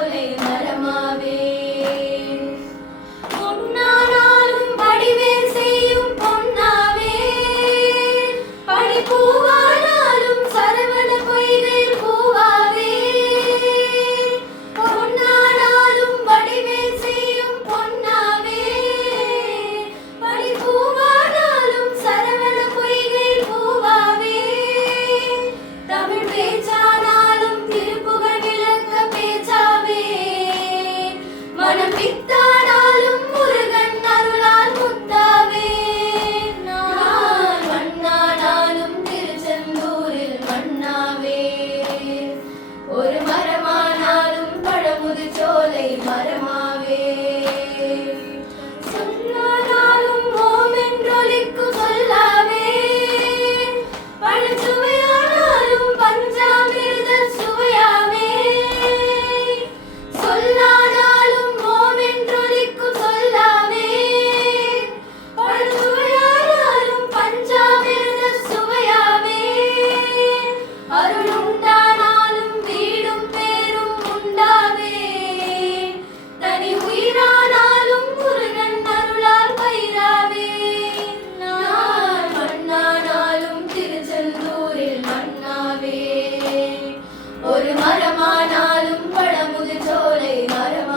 சோலை மரமாவே பொன்னானாலும் வடிவேல் செய்யும் பொன்னாவே பனிப்பூவானாலும் சரவண பொய்கை பூவாவே பொன்னானாலும் வடிவேல் செய்யும் பொன்னாவே பனிப்பூவானாலும் சரவண பொய்கை பூவாவே தமிழ் பேச்சானாலும் திருப்புகழ் விளக்க பேச்சாவே மனம் பித்தானாலும் முருகன் அருளால் முத்தாவே நான் மண்ணானாலும் திருச்செந்தூரில் மண்ணாவே ஒரு மரமானாலும் பழமுது சோலை மரமாவே சொன்னானாலும் ஓம் என்றொலிக்கும் சொல்லாவே பழச்சுவையானாலும் பஞ்சாமிர்த சுவையாவே சொல்லானாலும் ஓம் என்றொலிக்கும் சொல்லாவே பழச்சுவையானாலும் பஞ்சாமிர்த சுவையாவே அருள் உண்டானாலும் வீடும் பேரும் உண்டாவே தனி உயிரானாலும் முருகன் அருளால் பயிராவே நான் மண்ணானாலும் திருச்செந்தூரில் மண்ணாவே ஒரு மரமானாலும் பழமுது சோலை மரம்